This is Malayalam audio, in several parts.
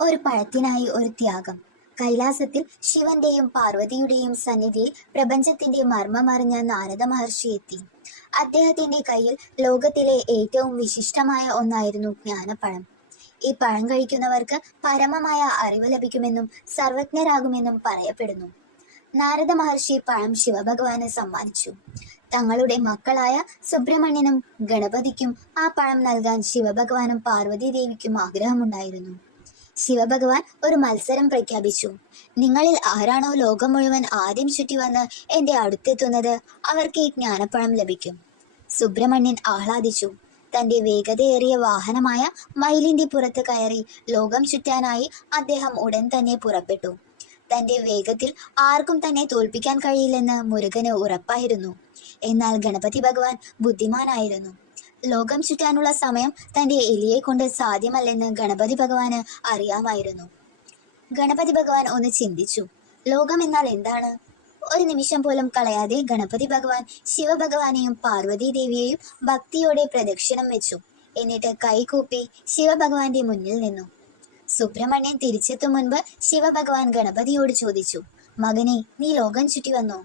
ഒരു പഴത്തിനായി ഒരു ത്യാഗം. കൈലാസത്തിൽ ശിവന്റെയും പാർവതിയുടെയും സന്നിധിയിൽ പ്രപഞ്ചത്തിന്റെ മർമ്മമറിഞ്ഞ നാരദ മഹർഷി എത്തി. അദ്ദേഹത്തിന്റെ കയ്യിൽ ലോകത്തിലെ ഏറ്റവും വിശിഷ്ടമായ ഒന്നായിരുന്നു ജ്ഞാനപ്പഴം. ഈ പഴം കഴിക്കുന്നവർക്ക് പരമമായ അറിവ് ലഭിക്കുമെന്നും സർവജ്ഞരാകുമെന്നും പറയപ്പെടുന്നു. നാരദ മഹർഷി പഴം ശിവഭഗവാന് സമ്മാനിച്ചു. തങ്ങളുടെ മക്കളായ സുബ്രഹ്മണ്യനും ഗണപതിക്കും ആ പഴം നൽകാൻ ശിവഭഗവാനും പാർവതി ദേവിക്കും ആഗ്രഹമുണ്ടായിരുന്നു. ശിവഭഗവാൻ ഒരു മത്സരം പ്രഖ്യാപിച്ചു. നിങ്ങളിൽ ആരാണോ ലോകം മുഴുവൻ ആദ്യം ചുറ്റി വന്ന് എന്റെ അടുത്തെത്തുന്നത് അവർക്ക് ഈ ജ്ഞാനപ്പഴം ലഭിക്കും. സുബ്രഹ്മണ്യൻ ആഹ്ലാദിച്ചു. തന്റെ വേഗതയേറിയ വാഹനമായ മയിലിന്റെ പുറത്ത് കയറി ലോകം ചുറ്റാനായി അദ്ദേഹം ഉടൻ തന്നെ പുറപ്പെട്ടു. തന്റെ വേഗത്തിൽ ആർക്കും തന്നെ തോൽപ്പിക്കാൻ കഴിയില്ലെന്ന് മുരുകന് ഉറപ്പായിരുന്നു. എന്നാൽ ഗണപതി ഭഗവാൻ ബുദ്ധിമാനായിരുന്നു. ലോകം ചുറ്റാനുള്ള സമയം തന്റെ എലിയെ കൊണ്ട് സാധ്യമല്ലെന്ന് ഗണപതി ഭഗവാന് അറിയാമായിരുന്നു. ഗണപതി ഭഗവാൻ ഒന്ന് ചിന്തിച്ചു. ലോകം എന്നാൽ എന്താണ്? ഒരു നിമിഷം പോലും കളയാതെ ഗണപതി ഭഗവാൻ ശിവഭഗവാനെയും പാർവതി ദേവിയെയും ഭക്തിയോടെ പ്രദക്ഷിണം വെച്ചു. എന്നിട്ട് കൈകൂപ്പി ശിവഭഗവാന്റെ മുന്നിൽ നിന്നു. സുബ്രഹ്മണ്യൻ തിരിച്ചെത്തും മുൻപ് ശിവഭഗവാൻ ഗണപതിയോട് ചോദിച്ചു, മകനെ, നീ ലോകം ചുറ്റി വന്നോ?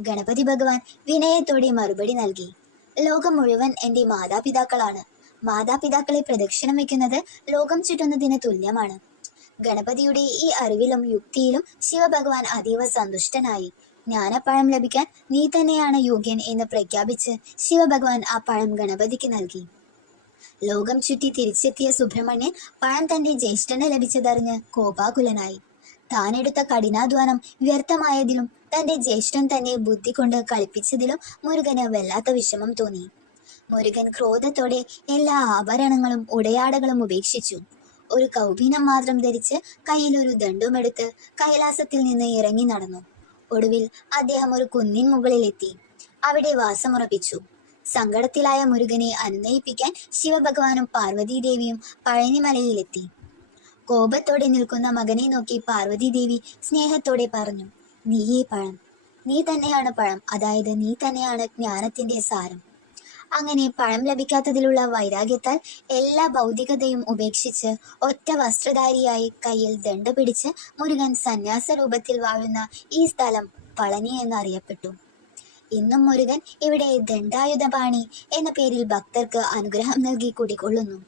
ഗണപതി ഭഗവാൻ വിനയത്തോടെ മറുപടി നൽകി, ലോകം മുഴുവൻ എന്റെ മാതാപിതാക്കളാണ്. മാതാപിതാക്കളെ പ്രദക്ഷിണം വെക്കുന്നത് ലോകം ചുറ്റുന്നതിന് തുല്യമാണ്. ഗണപതിയുടെ ഈ അറിവിലും യുക്തിയിലും ശിവഭഗവാൻ അതീവ സന്തുഷ്ടനായി. ജ്ഞാനപ്പഴം ലഭിക്കാൻ നീ തന്നെയാണ് യോഗ്യൻ എന്ന് പ്രഖ്യാപിച്ച് ശിവഭഗവാൻ ആ പഴം ഗണപതിക്ക് നൽകി. ലോകം ചുറ്റി തിരിച്ചെത്തിയ സുബ്രഹ്മണ്യൻ പഴം തന്റെ ജ്യേഷ്ഠന് ലഭിച്ചതറിഞ്ഞ് കോപാകുലനായി. താനെടുത്ത കഠിനാധ്വാനം വ്യർത്ഥമായതിലും തന്റെ ജ്യേഷ്ഠൻ തന്നെ ബുദ്ധി കൊണ്ട് കളിപ്പിച്ചതിലും മുരുകന് വല്ലാത്ത വിഷമം തോന്നി. മുരുകൻ ക്രോധത്തോടെ എല്ലാ ആഭരണങ്ങളും ഉടയാടകളും ഉപേക്ഷിച്ചു. ഒരു കൗപീനം മാത്രം ധരിച്ച് കയ്യിൽ ഒരു ദണ്ഡുമെടുത്ത് കൈലാസത്തിൽ നിന്ന് ഇറങ്ങി നടന്നു. ഒടുവിൽ അദ്ദേഹം ഒരു കുന്നിൻ മുകളിലെത്തി. അവിടെ വാസമുറപ്പിച്ചു. സങ്കടത്തിലായ മുരുകനെ അനുനയിപ്പിക്കാൻ ശിവഭഗവാനും പാർവതി ദേവിയും പഴനിമലയിലെത്തി. കോപത്തോടെ നിൽക്കുന്ന മകനെ നോക്കി പാർവതി ദേവി സ്നേഹത്തോടെ പറഞ്ഞു, നീയേ പഴം, നീ തന്നെയാണ് പഴം, അതായത് നീ തന്നെയാണ് ജ്ഞാനത്തിന്റെ സാരം. അങ്ങനെ പഴം ലഭിക്കാത്തതിലുള്ള വൈരാഗ്യത്താൽ എല്ലാ ഭൗതികതയും ഉപേക്ഷിച്ച് ഒറ്റ വസ്ത്രധാരിയായി കയ്യിൽ ദണ്ഡ് പിടിച്ച് മുരുകൻ സന്യാസ രൂപത്തിൽ വാഴുന്ന ഈ സ്ഥലം പളനി എന്നറിയപ്പെട്ടു. ഇന്നും മുരുകൻ ഇവിടെ ദണ്ഡായുധപാണി എന്ന പേരിൽ ഭക്തർക്ക് അനുഗ്രഹം നൽകി കുടികൊള്ളുന്നു.